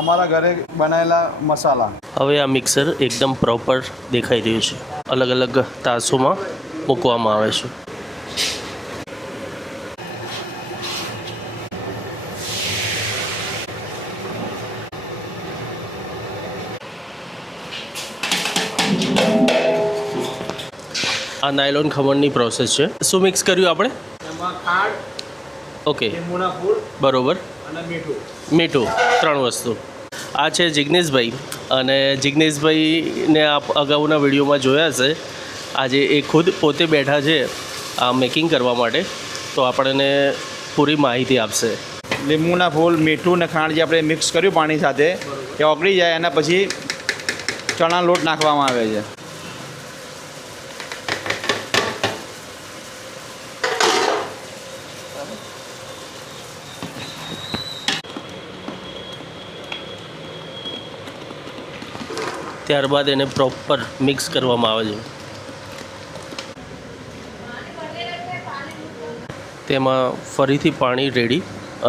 અમારા ઘરે બનાવેલા મસાલા. હવે આ મિક્સર એકદમ પ્રોપર દેખાઈ રહ્યું છે. અલગ અલગ તાસોમાં મૂકવામાં આવે છે. આ નાયલોન ખમણની પ્રોસેસ છે. શું મિક્સ કર્યું આપણે? એમાં ખાંડ, ઓકે, લીંબુના ફૂલ બરોબર. અને મીઠું. મીઠું, 3 વસ્તુ. આ છે જિગ્નેશભાઈ, અને જિગ્નેશભાઈને આપ અગાઉના વિડીયોમાં જોયા હશે. આજે એ ખુદ પોતે બેઠા છે આ મેકિંગ કરવા માટે, તો આપણને પૂરી માહિતી આપશે. લીંબુના ફૂલ, મીઠું ને ખાંડ જે આપણે મિક્સ કર્યું પાણી સાથે એ ઓગળી જાય એના પછી ચણા લોટ નાખવામાં આવે છે. ત્યારબાદ એને પ્રોપર મિક્સ કરવામાં આવે છે. તેમાં ફરીથી પાણી રેડી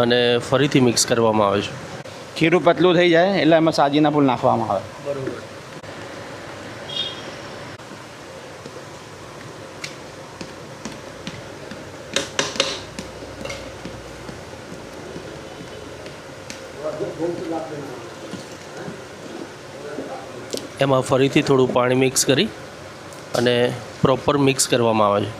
અને ફરીથી મિક્સ કરવામાં આવે છે. ખીરું પતલું થઈ જાય એટલે એમાં સાજીના ફૂલ નાખવામાં આવે. બરોબર. એમાં ફરીથી થોડું પાણી મિક્સ કરી અને પ્રોપર મિક્સ કરવામાં આવે છે.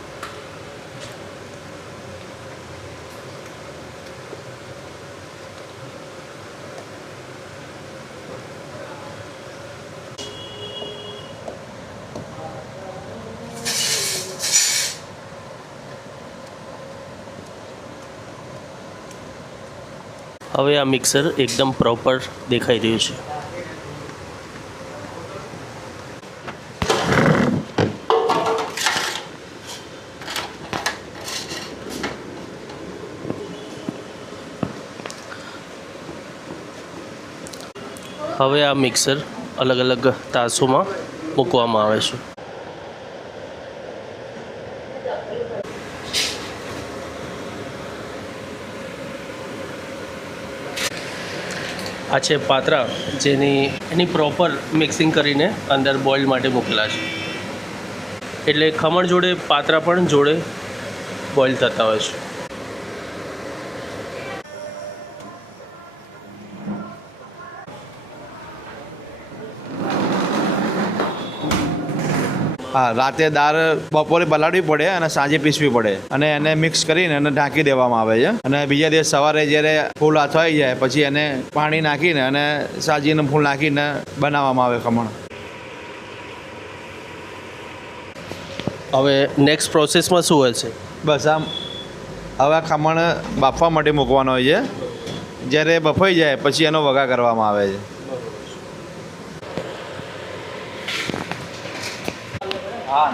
હવે આ મિક્સર એકદમ પ્રોપર દેખાઈ રહ્યું છે. હવે આ મિક્સર અલગ અલગ તાસોમાં મૂકવામાં આવે છે. આ છે પાત્રા, એની પ્રોપર મિક્સિંગ કરીને અંદર બોઇલ માટે મૂકેલા છે. એટલે ખમણ જોડે પાત્રા પણ જોડે બોઇલ થતા હોય છે. હા, રાતે દાળ બપોરે પલાળવી પડે અને સાંજે પીસવી પડે અને એને મિક્સ કરીને એને ઢાંકી દેવામાં આવે છે. અને બીજા દિવસ સવારે જ્યારે ફૂલ અથવાઈ જાય પછી એને પાણી નાખીને અને સાજીનું ફૂલ નાખીને બનાવવામાં આવે ખમણ. હવે નેક્સ્ટ પ્રોસેસમાં શું હોય છે? બસ આમ હવે ખમણ બાફવા માટે મૂકવાનો હોય છે. જ્યારે બફાઈ જાય પછી એનો વઘાર કરવામાં આવે છે. હા,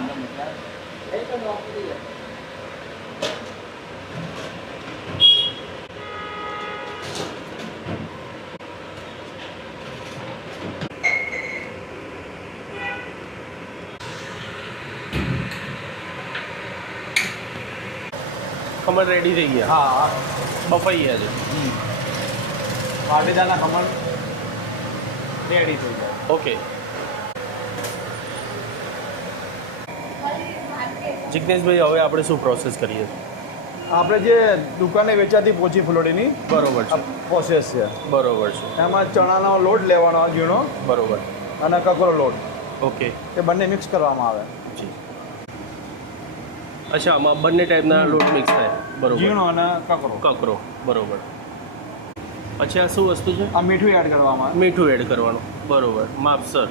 ખમણ રેડી થઈ ગયા. હા, બફાઈ ગયા છે. પાટીદારના ખમણ રેડી થઈ જાય. ઓકે. જિગ્નેશભાઈ, હવે આપણે શું પ્રોસેસ કરીએ? આપણે જે દુકાને વેચાતી પોચી ફૂલોડીની બરોબર છે. પ્રોસેસ છે. બરોબર છે. એમાં ચણાનો લોટ લેવાનો ઝીણો બરોબર. અને કકરો લોટ, ઓકે. એ બંને મિક્સ કરવામાં આવે. જી. અચ્છા, આમાં બંને ટાઈપના લોટ મિક્સ થાય. બરોબર. ઝીણો અને કકરો. કકરો, બરોબર. પછી આ શું વસ્તુ છે? આ મીઠું એડ કરવામાં આવે. મીઠું એડ કરવાનું. બરોબર, માપસર.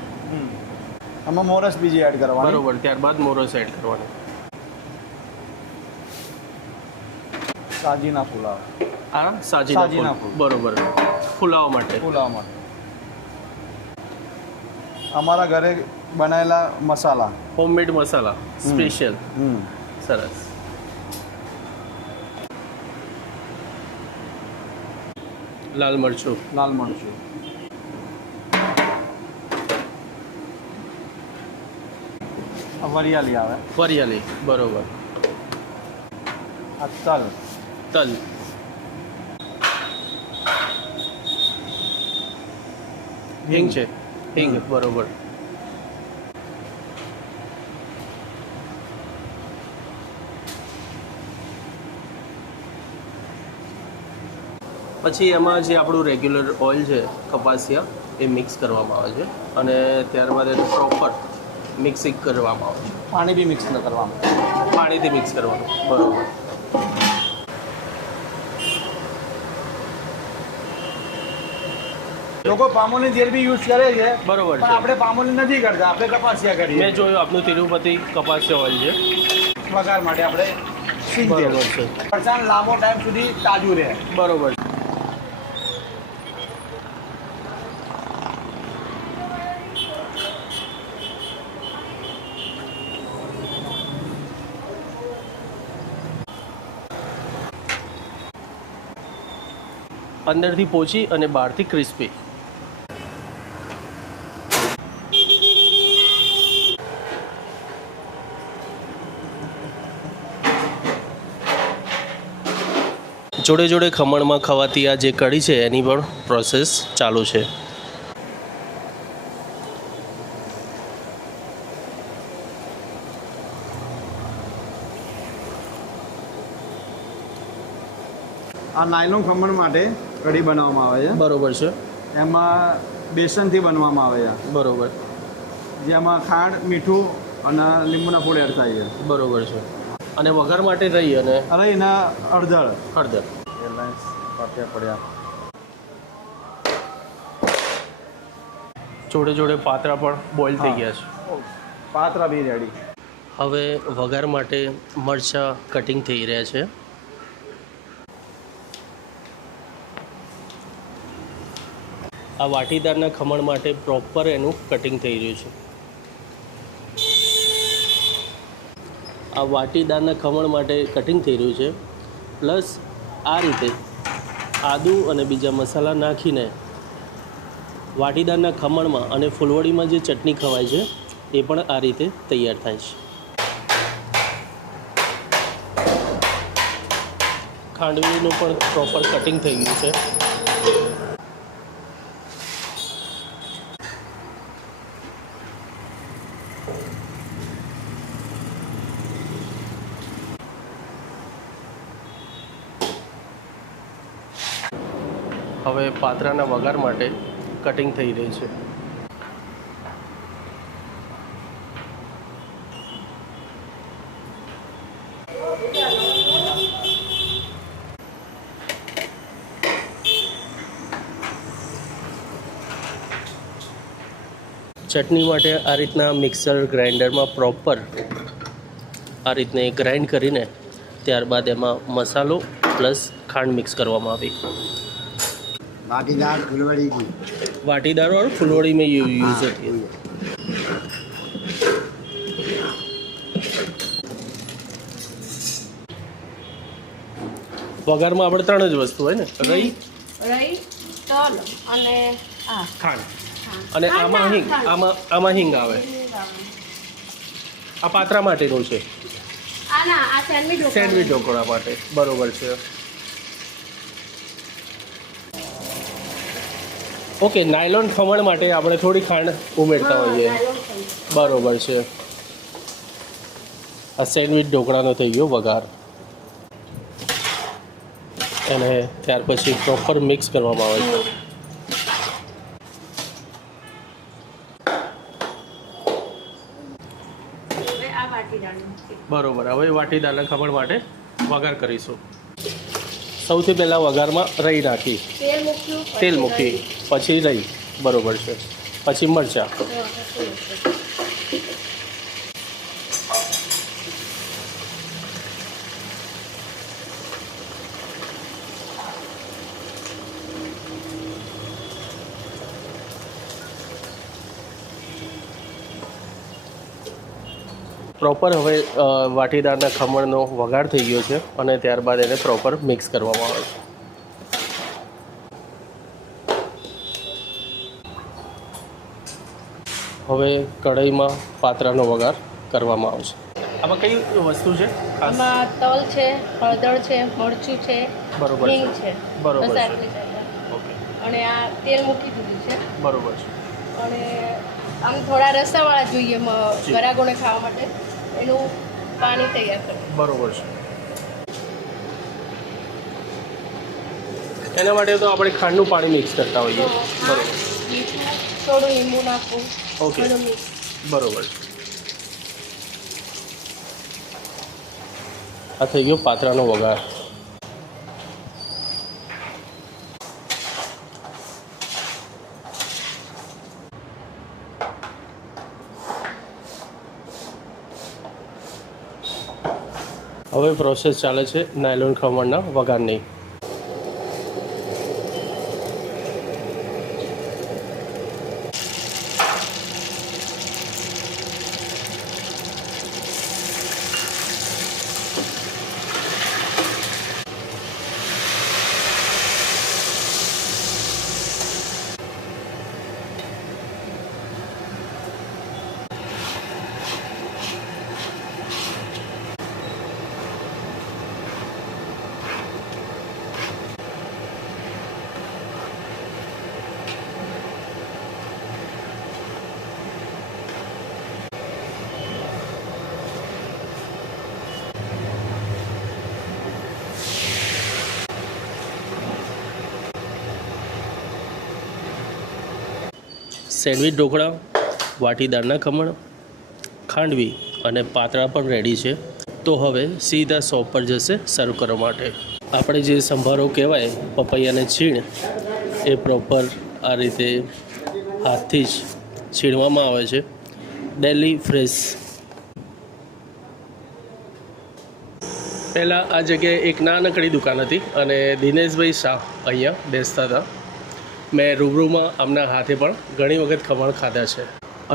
આમાં મોરસ બીજી એડ કરવાની. બરોબર. ત્યારબાદ મોરસ એડ કરવાનું. સાજીના ફૂલ આવે. આ સાજીના સાજીના ફૂલ. ફૂલ. બરોબર. ફુલાવા માટે. ફૂલાવા માટે અમારા ઘરે બનાવેલા મસાલા. હોમમેડ મસાલા સ્પેશિયલ. સરસ. લાલ મરચું. લાલ મરચું, વરિયાળી આવે. વરિયાળી, બરોબર. આ તલ. તલ. હિંગ છે, હિંગ, બરોબર. પછી એમાં જે આપણું રેગ્યુલર ઓઇલ છે કપાસિયા એ મિક્સ કરવામાં આવે છે અને ત્યારબાદ એને પ્રોપર મિક્સિંગ કરવામાં આવે છે. પાણી બી મિક્સ ન કરવાનું, પાણીથી મિક્સ કરવાનું, બરોબર. લોકો પામોલી તેલ બી યુઝ કરે છે, બરોબર પણ છે. આપણે પામોલી નથી કરતા, આપણે કપાસિયા કરીએ. મેં જોયું આપણું તિરુપતિ કપાસિયા ઓઇલ છે, વઘાર માટે આપણે સિંગ તેલ. બરોબર છે, ફરસાણ લાંબો ટાઈમ સુધી તાજું રહે. બરોબર છે. અંદરથી પોચી અને બહારથી ક્રિસ્પી. જોડે જોડે ખમણમાં ખવાતી આ જે કઢી છે એની પણ પ્રોસેસ ચાલુ છે. આ નાયલોન ખમણ માટે કઢી બનાવવામાં આવે છે. બરોબર છે, એમાં બેસનથી બનવામાં આવે છે, બરોબર, જેમાં ખાંડ, મીઠું અને લીંબુના ફૂલ એડ થાય છે. બરોબર છે. અને વઘાર માટે રહી અને અરે એના અડધળ હળદર. એરલાઇન્સ પડ્યા. જોડે જોડે પાત્રા પણ બોઇલ થઈ ગયા છે. પાત્રા બી રેડી. હવે વઘાર માટે મરચાં કટિંગ થઈ રહ્યા છે. આ વાટીદારના ખમણ માટે પ્રોપર એનું કટિંગ થઈ રહ્યું છે. આ વાટીદારના ખમણ માટે કટિંગ થઈ રહ્યું છે, પ્લસ આ રીતે આદુ અને બીજા મસાલા નાખીને વાટીદારના ખમણમાં અને ફૂલવડીમાં જે ચટણી ખવાય છે એ પણ આ રીતે તૈયાર થાય છે. ખાંડવીનું પણ પ્રોપર કટિંગ થઈ ગયું છે. હવે પાત્રાના વઘાર માટે કટિંગ થઈ રહી છે. ચટણી માટે આ રીતના મિક્સર ગ્રાઇન્ડરમાં પ્રોપર આ રીતને ગ્રાઇન્ડ કરીને ત્યારબાદ એમાં મસાલો પ્લસ ખાંડ મિક્સ કરવામાં આવી. वाटीदार फुलवड़ी की वाटीदार और फुलवड़ी में यूज होती है. વઘારમાં આપણે ત્રણ જ વસ્તુ હોય ને, રહી, તલ અને ખાંડ અને આમાં હિંગ, આમાં હિંગ આવે. આ પાત્રા માટેનું છે, સેન્ડવીચ ઢોકળા માટે. બરોબર છે. ઓકે, નાયલોન ખમણ માટે આપણે થોડી ખાંડ ઉમેરતા હોઈએ. બરોબર છે. આ સેન્ડવીચ ઢોકળાનો થઈ ગયો વઘાર. અને ત્યાર પછી પ્રોપર મિક્સ કરવામાં આવે છે. બરોબર. હવે વાટીદારના ખમણ માટે વઘાર કરીશું. સૌથી પહેલાં વઘારમાં રહી નાખી, તેલ મૂકી, પછી રહી, બરોબર છે, પછી મરચાં, પ્રોપર. હવે વાટીદારના ખમણનો વઘાર થઈ ગયો છે અને ત્યારબાદ એને પ્રોપર મિક્સ કરવામાં આવે છે. હવે કઢાઈમાં પાત્રાનો વઘાર કરવામાં આવશે. આમાં કઈ વસ્તુ છે? આમાં તલ છે, હળદર છે, મરચું છે, બરોબર હિંગ છે, બરોબર બસ છે. આટલી જ. ઓકે, અને આ તેલ મૂકી દીધું છે. બરોબર છે. અને આમ થોડા રસાવાળા જોઈએ ગરાગોને ખાવા માટે એનું પાણી તૈયાર કરવું. બરોબર છે. એના માટે તો આપણે ખાંડનું પાણી મિક્સ કરતા હોઈએ. બરોબર. મીઠું થોડું લીંબુ નાખવું. ઓકે. બધું મિક્સ. બરોબર. આ થઈ ગયો પાત્રાનો વઘાર. હવે પ્રોસેસ ચાલે છે નાયલોન ખમણના વઘારની. સેન્ડવિચ ઢોકળા, વાટીદારના ખમણ, ખાંડવી અને પાતળા પણ રેડી છે. તો હવે સીધા શોપ પર જશે સર્વ કરવા માટે. આપણે જે સંભારો કહેવાય પપૈયાને છીણ, એ પ્રોપર આ રીતે હાથથી જ છીણવામાં આવે છે. Daily fresh. પહેલાં આ જગ્યાએ એક નાનકડી દુકાન હતી અને દિનેશભાઈ શાહ અહીંયા બેસતા હતા. મેં રૂબરૂમાં આમના હાથે પણ ઘણી વખત ખમણ ખાધા છે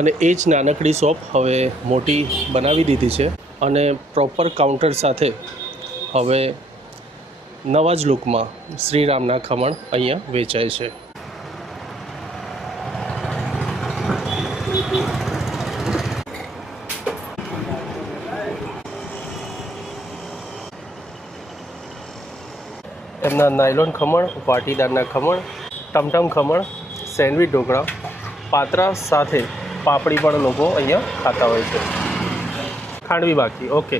અને એ જ નાનકડી શોપ હવે મોટી બનાવી દીધી છે અને પ્રોપર કાઉન્ટર સાથે હવે નવા જ લુકમાં શ્રીરામના ખમણ અહીંયા વેચાય છે. એમના નાયલોન ખમણ, વાટીદારના ખમણ, ટમટમ ખમણ, સેન્ડવિચ ઢોકળા, પાત્રા સાથે પાપડી પણ લોકો અહીંયા ખાતા હોય છે. ખાંડવી બાકી. ઓકે.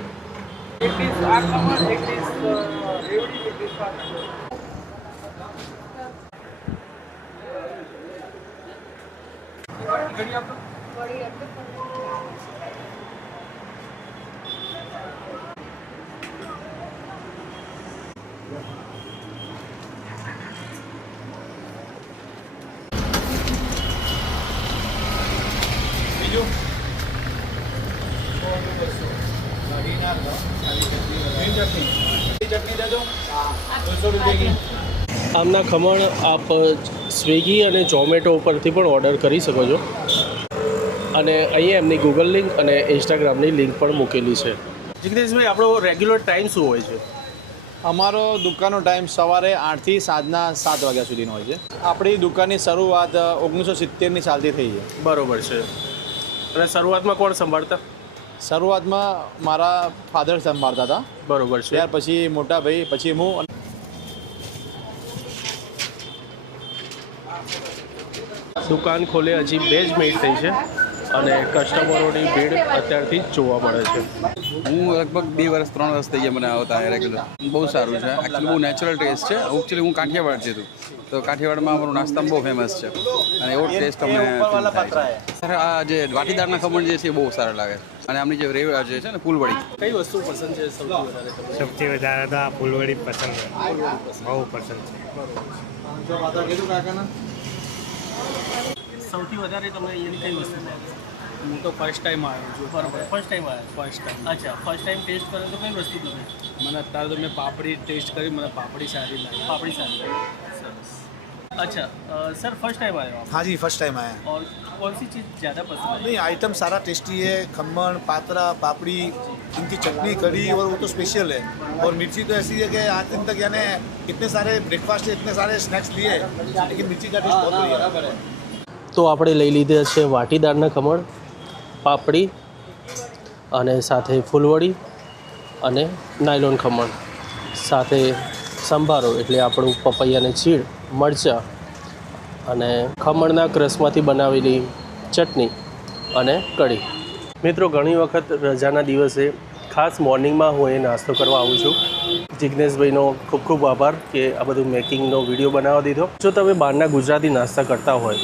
આમના ખમણ આપ સ્વિગી અને ઝોમેટો ઉપરથી પણ ઓર્ડર કરી શકો છો અને અહીંયા એમની ગૂગલ લિંક અને ઇન્સ્ટાગ્રામની લિંક પણ મૂકેલી છે. જિગ્નેશભાઈ, આપણો રેગ્યુલર ટાઈમ શું હોય છે? અમારો દુકાનનો ટાઈમ સવારે 8 થી સાંજના 7 વાગ્યા સુધીનો હોય છે. આપણી દુકાનની શરૂઆત 1970ની સાલથી થઈ છે. બરોબર છે. અને શરૂઆતમાં કોણ સંભાળતા? શરૂઆતમાં મારા ફાધર સંભાળતા હતા. બરોબર છે. ત્યાર પછી મોટા ભાઈ, પછી હું. દુકાન ખોલે હજી 2 જ મિનિટ થઈ છે અને કસ્ટમરોની ભીડ અત્યારથી જ જોવા મળે છે. હું લગભગ 2 વર્ષ 3 વર્ષ થઈ ગયા મને આવતા રેગ્યુલર. બહુ સારું છે. એકચ્યુઅલી બહુ નેચરલ ટેસ્ટ છે. એકચ્યુઅલી હું કાઠિયાવાડથી હતું, તો કાઠિયાવાડમાં અમારું નાસ્તામાં બહુ ફેમસ છે અને એવો ટેસ્ટ અમને સર આ જે વાટીદારના ખમણ જે છે બહુ સારા લાગે. અને આમની જે રેવ જે છે ને ફૂલવડી. કઈ વસ્તુ પસંદ છે સૌથી વધારે તમને? સૌથી વધારે તો આ ફૂલવડી પસંદ છે, બહુ પસંદ છે. સૌથી વધારે તમને અહીંયાની કઈ વસ્તુ લાગે? હું તો ફર્સ્ટ ટાઈમ આવ્યો છું. બરોબર. ફર્સ્ટ ટાઈમ આવ્યા? First time. અચ્છા, ફર્સ્ટ ટાઈમ ટેસ્ટ કર્યો તો કઈ વસ્તુ ગમે? મને અત્યારે તો મેં પાપડી ટેસ્ટ કરી, મને પાપડી સારી લાગી. पापड़ी साथ सरस. अच्छा सर फर्स्ट टाइम आए हो आप हाँ जी, फर्स्ट टाइम आया है। और कौन सी चीज़ ज़्यादा पसंद है? नहीं, आइटम सारा टेस्टी है। खम्मन, पात्रा, पापड़ी, इनकी चटनी, कढ़ी और वो तो स्पेशल है। और मिर्ची तो ऐसी है कि आज दिन तक यानी इतने सारे ब्रेकफास्ट इतने सारे स्नैक्स लिए, लेकिन मिर्ची का टेस्ट बहुत बढ़िया है। તો આપણે લઈ લીધા છે વાટીદારના ખમણ, પાપડી અને સાથે ફૂલવડી અને નાયલોન ખમણ, સાથે સંભારો એટલે આપણું પપૈયાને છીણ, મરચાં અને ખમણના ક્રશમાંથી બનાવેલી ચટણી અને કઢી. મિત્રો ઘણી વખત રજાના દિવસે ખાસ મોર્નિંગમાં હું એ નાસ્તો કરવા આવું છું. જિજ્ઞેશભાઈનો ખૂબ ખૂબ આભાર કે આ બધું મેકિંગનો વિડીયો બનાવવા દીધો. જો તમે બહારના ગુજરાતી નાસ્તા કરતા હોય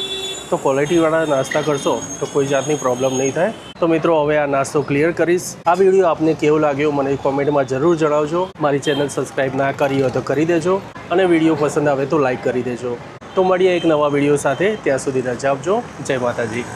તો ક્વોલિટીવાળા નાસ્તા કરશો તો કોઈ જાતની પ્રોબ્લેમ નહીં થાય. તો મિત્રો હવે આ નાસ્તો ક્લિયર કરીશ. આ વિડીયો આપને કેવો લાગ્યો મને કોમેન્ટમાં જરૂર જણાવજો. મારી ચેનલ સબસ્ક્રાઈબ ના કરી હોય તો કરી દેજો અને વિડીયો પસંદ આવે તો લાઈક કરી દેજો. તો મળીએ એક નવા વિડીયો સાથે. ત્યાં સુધી રજા આપજો. જય માતાજી.